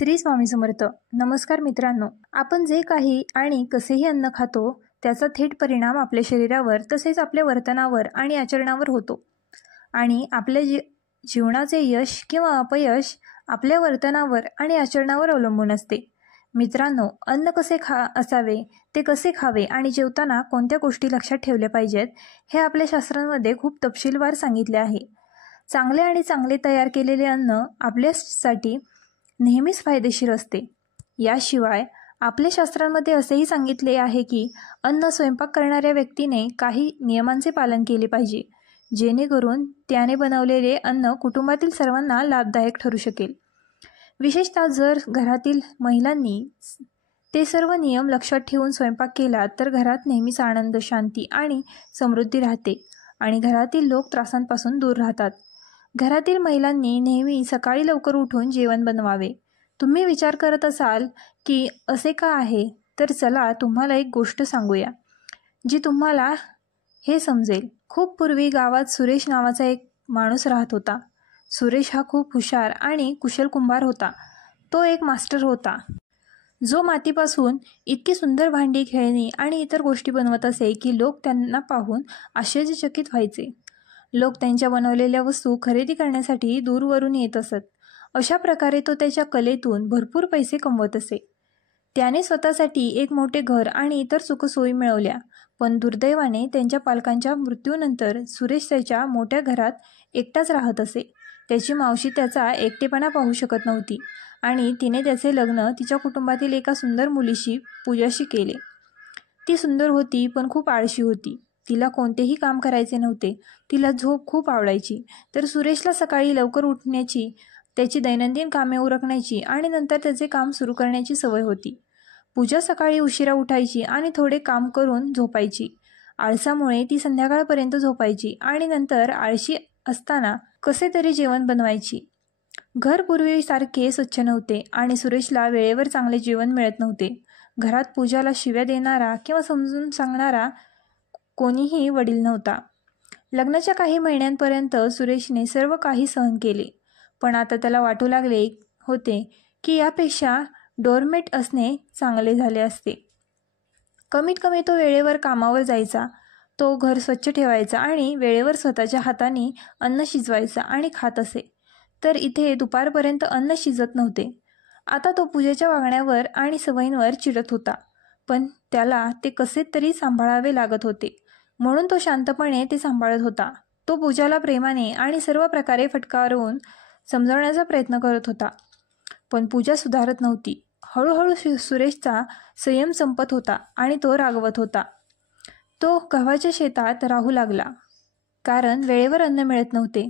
श्री स्वामी समर्थ. नमस्कार मित्रांनो, आपण जे काही आणि कसेही अन्न खातो त्याचा थेट परिणाम आपल्या शरीरावर तसेच आपल्या वर्तनावर आणि आचरणावर होतो आणि आपल्या जीवनाचे यश किंवा अपयश आपल्या वर्तनावर आणि आचरणावर अवलंबून असते. मित्रांनो, अन्न कसे असावे, ते कसे खावे आणि जेवताना कोणत्या गोष्टी लक्षात ठेवल्या पाहिजेत हे आपल्या शास्त्रांमध्ये खूप तपशीलवार सांगितले आहे. चांगले आणि चांगले तयार केलेले अन्न आपल्यासाठी नेहमीच फायदेशीर असते. याशिवाय आपल्या शास्त्रांमध्ये असेही सांगितले आहे की अन्न स्वयंपाक करणाऱ्या व्यक्तीने काही नियमांचे पालन केले पाहिजे, जेणेकरून त्याने बनवलेले अन्न कुटुंबातील सर्वांना लाभदायक ठरू शकेल. विशेषतः जर घरातील महिलांनी ते सर्व नियम लक्षात ठेवून स्वयंपाक केला तर घरात नेहमीच आनंद, शांती आणि समृद्धी राहते आणि घरातील लोक त्रासांपासून दूर राहतात. घरातील महिलांनी नेहमी सकाळी लवकर उठून जेवण बनवावे. तुम्ही विचार करत असाल की असे का आहे, तर चला तुम्हाला एक गोष्ट सांगूया जी तुम्हाला हे समजेल. खूप पूर्वी गावात सुरेश नावाचा एक माणूस राहत होता. सुरेश हा खूप हुशार आणि कुशल कुंभार होता. तो एक मास्टर होता जो मातीपासून इतकी सुंदर भांडी, खेळणी आणि इतर गोष्टी बनवत असे की लोक त्यांना पाहून आश्चर्यचकित व्हायचे. लोक त्यांच्या बनवलेल्या वस्तू खरेदी करण्यासाठी दूरवरून येत असत. अशा प्रकारे तो त्याच्या कलेतून भरपूर पैसे कमवत असे. त्याने स्वतःसाठी एक मोठे घर आणि इतर सुखसोयी मिळवल्या. पण दुर्दैवाने त्यांच्या पालकांच्या मृत्यूनंतर सुरेश त्याच्या मोठ्या घरात एकटाच राहत असे. त्याची मावशी त्याचा एकटेपणा पाहू शकत नव्हती आणि तिने त्याचे लग्न तिच्या कुटुंबातील एका सुंदर मुलीशी, पूजाशी केले. ती सुंदर होती पण खूप आळशी होती. तिला कोणतेही काम करायचे नव्हते. तिला झोप खूप आवडायची. तर सुरेशला सकाळी लवकर उठण्याची, त्याची दैनंदिन कामे उरकण्याची आणि नंतर त्याचे काम सुरू करण्याची सवय होती. पूजा सकाळी उशिरा उठायची आणि थोडे काम करून झोपायची. आळसामुळे ती संध्याकाळपर्यंत झोपायची आणि नंतर आळशी असताना कसे तरी जेवण बनवायची. घर पूर्वीसारखे स्वच्छ नव्हते आणि सुरेशला वेळेवर चांगले जेवण मिळत नव्हते. घरात पूजाला शिव्या देणारा किंवा समजून सांगणारा कोणीही वडील नव्हता. लग्नाच्या काही महिन्यांपर्यंत सुरेशने सर्व काही सहन केले, पण आता त्याला वाटू लागले होते की यापेक्षा डोरमेट असणे चांगले झाले असते. कमीत कमी तो वेळेवर कामावर जायचा, तो घर स्वच्छ ठेवायचा आणि वेळेवर स्वतःच्या हाताने अन्न शिजवायचा आणि खात असे. तर इथे दुपारपर्यंत अन्न शिजत नव्हते. आता तो पूजेच्या वागण्यावर आणि सवयींवर चिडत होता, पण त्याला ते कसे तरी सांभाळावे लागत होते, म्हणून तो शांतपणे ते सांभाळत होता. तो पूजाला प्रेमाने आणि सर्व प्रकारे फटकारून समजावण्याचा प्रयत्न करत होता, पण पूजा सुधारत नव्हती. हळूहळू सुरेशचा संयम संपत होता आणि तो रागवत होता. तो गव्हाच्या शेतात राहू लागला कारण वेळेवर अन्न मिळत नव्हते.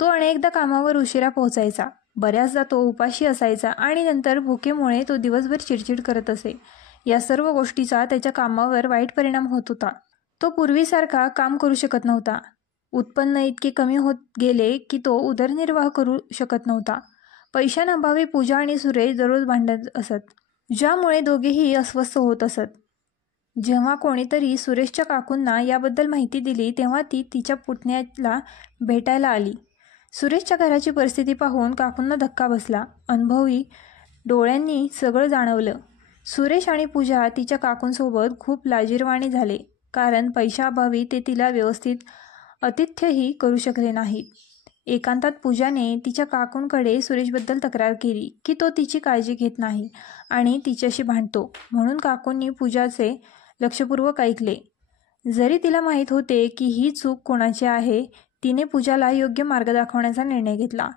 तो अनेकदा कामावर उशिरा पोहोचायचा. बऱ्याचदा तो उपाशी असायचा आणि नंतर भुकेमुळे तो दिवसभर चिडचिड करत असे. या सर्व गोष्टीचा त्याच्या कामावर वाईट परिणाम होत होता. तो पूर्वीसारखा काम करू शकत नव्हता. उत्पन्न इतके कमी होत गेले की तो उदरनिर्वाह करू शकत नव्हता. पैशांअभावी पूजा आणि सुरेश दररोज भांडत असत, ज्यामुळे दोघेही अस्वस्थ होत असत. जेव्हा कोणीतरी सुरेशच्या काकूंना याबद्दल माहिती दिली तेव्हा ती तिच्या पुतण्याला भेटायला आली. सुरेशच्या घराची परिस्थिती पाहून काकूंना धक्का बसला. अनुभवी डोळ्यांनी सगळं जाणवलं. सुरेश आणि पूजा तिच्या काकूंसोबत खूप लाजिरवाणी झाले कारण पैशाअभावी ते तिला व्यवस्थित आतिथ्यही करू शकले नाहीत. एकांतात पूजाने तिच्या काकूंकडे सुरेशबद्दल तक्रार केली की तो तिची काळजी घेत नाही आणि तिच्याशी भांडतो. म्हणून काकूंनी पूजाचे लक्षपूर्वक ऐकले. जरी तिला माहीत होते की ही चूक कोणाची आहे, तिने पूजाला योग्य मार्ग दाखवण्याचा निर्णय घेतला.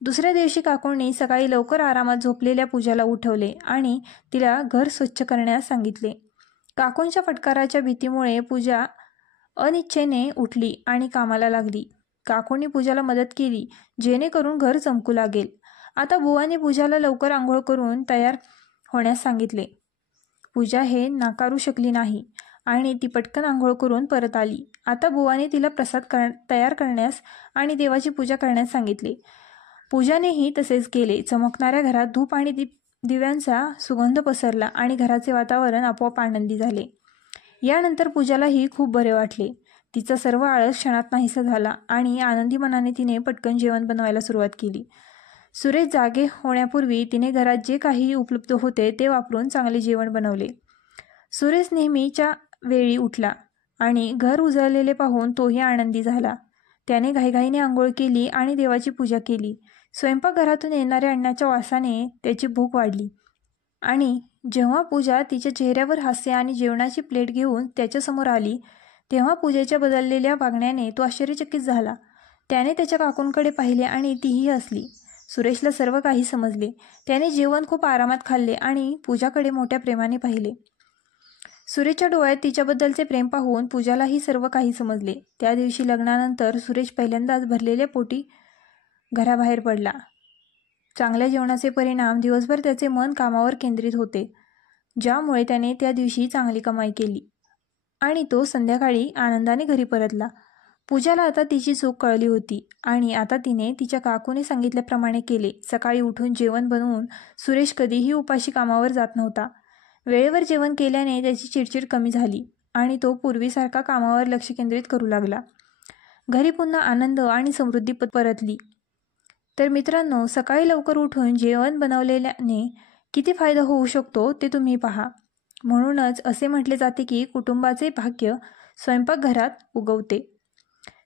दुसऱ्या दिवशी काकूंनी सकाळी लवकर आरामात झोपलेल्या पूजाला उठवले आणि तिला घर स्वच्छ करण्यास सांगितले. काकूंच्या फटकाराच्या भीतीमुळे पूजा अनिच्छेने उठली आणि कामाला लागली. काकूंनी पूजाला मदत केली जेणेकरून घर चमकू लागेल. आता बुवाने पूजाला लवकर आंघोळ करून तयार होण्यास सांगितले. पूजा हे नाकारू शकली नाही आणि ती पटकन आंघोळ करून परत आली. आता बुवाने तिला प्रसाद तयार करण्यास आणि देवाची पूजा करण्यास सांगितले. पूजानेही तसेच केले. चमकणाऱ्या घरात धूप आणि दिव्यांचा सुगंध पसरला आणि घराचे वातावरण आपोआप आनंदी झाले. यानंतर पूजालाही खूप बरे वाटले. तिचा सर्व आळस क्षणात नाहीसा झाला आणि आनंदी मनाने तिने पटकन जेवण बनवायला सुरुवात केली. सुरेश जागे होण्यापूर्वी तिने घरात जे काही उपलब्ध होते ते वापरून चांगले जेवण बनवले. सुरेश नेहमीच्या वेळी उठला आणि घर उजळलेले पाहून तोही आनंदी झाला. त्याने घाईघाईने आंघोळ केली आणि देवाची पूजा केली. स्वयंपाकघरातून येणाऱ्या अन्नाच्या वासाने त्याची भूक वाढली आणि जेव्हा पूजा तिच्या चेहऱ्यावर हास्य आणि जेवणाची प्लेट घेऊन त्याच्यासमोर आली तेव्हा पूजेच्या बदललेल्या वागण्याने तो आश्चर्यचकित झाला. त्याने त्याच्या काकूंकडे पाहिले आणि तीही हसली. सुरेशला सर्व काही समजले. त्याने जेवण खूप आरामात खाल्ले आणि पूजाकडे मोठ्या प्रेमाने पाहिले. सुरेशच्या डोळ्यात तिच्याबद्दलचे प्रेम पाहून पूजालाही सर्व काही समजले. त्या दिवशी लग्नानंतर सुरेश पहिल्यांदाच भरलेल्या पोटी घराबाहेर पडला. चांगल्या जेवणाचे परिणाम दिवसभर त्याचे मन कामावर केंद्रित होते, ज्यामुळे त्याने त्या दिवशी चांगली कमाई केली आणि तो संध्याकाळी आनंदाने घरी परतला. पूजाला आता तिची चूक कळली होती आणि आता तिने तिच्या काकूने सांगितल्याप्रमाणे केले. सकाळी उठून जेवण बनवून सुरेश कधीही उपाशी कामावर जात नव्हता. वेळेवर जेवण केल्याने त्याची चिडचिड कमी झाली आणि तो पूर्वीसारखा कामावर लक्ष केंद्रित करू लागला. घरी पुन्हा आनंद आणि समृद्धी परतली. तर मित्रांनो, सकाळी लवकर उठून जेवण बनवलेल्याने किती फायदा होऊ शकतो ते तुम्ही पहा. म्हणूनच असे म्हटले जाते की कुटुंबाचे भाग्य स्वयंपाकघरात उगवते.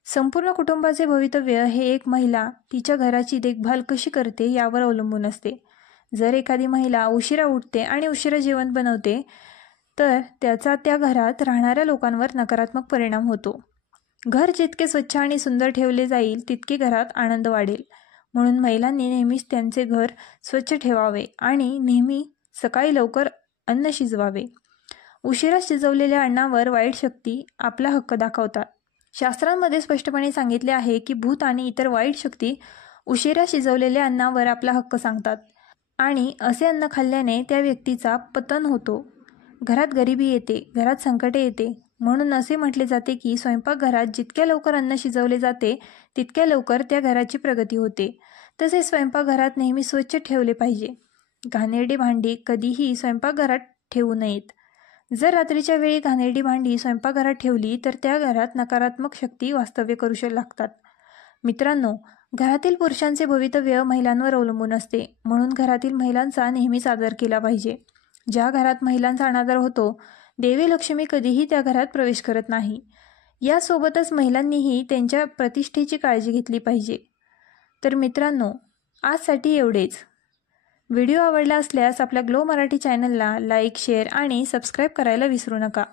संपूर्ण कुटुंबाचे भवितव्य हे एक महिला तिच्या घराची देखभाल कशी करते यावर अवलंबून असते. जर एखादी महिला उशिरा उठते आणि उशिरा जेवण बनवते तर त्याचा त्या घरात राहणाऱ्या लोकांवर नकारात्मक परिणाम होतो. घर जितके स्वच्छ आणि सुंदर ठेवले जाईल तितके घरात आनंद वाढेल. म्हणून महिलांनी नेहमीच त्यांचे घर स्वच्छ ठेवावे आणि नेहमी सकाळी लवकर अन्न शिजवावे. उशिरा शिजवलेल्या अन्नावर वाईट शक्ती आपला हक्क दाखवतात. शास्त्रांमध्ये स्पष्टपणे सांगितले आहे की भूत आणि इतर वाईट शक्ती उशिरा शिजवलेल्या अन्नावर आपला हक्क सांगतात आणि असे अन्न खाल्ल्याने त्या व्यक्तीचा पतन होतो. घरात गरिबी येते, घरात संकटे येते. म्हणून असे म्हटले जाते की स्वयंपाकघरात जितक्या लवकर अन्न शिजवले जाते तितक्या लवकर त्या घराची प्रगती होते. तसेच स्वयंपाकघरात नेहमी स्वच्छ ठेवले पाहिजे. घाणेरडी भांडी कधीही स्वयंपाकघरात ठेवू नयेत. जर रात्रीच्या वेळी घाणेरडी भांडी स्वयंपाकघरात ठेवली तर त्या घरात नकारात्मक शक्ती वास्तव्य करू लागतात. मित्रांनो, घरातील पुरुषांचे भवितव्य महिलांवर अवलंबून असते. म्हणून घरातील महिलांचा नेहमीच आदर केला पाहिजे. ज्या घरात महिलांचा अनादर होतो देवी लक्ष्मी कधीही त्या घरात प्रवेश करत नाही. यासोबतच महिलांनीही त्यांच्या प्रतिष्ठेची काळजी घेतली पाहिजे. तर मित्रांनो, आजसाठी एवढेच. व्हिडिओ आवडला असल्यास आपल्या ग्लो मराठी चॅनलला लाईक, शेअर आणि सबस्क्राईब करायला विसरू नका.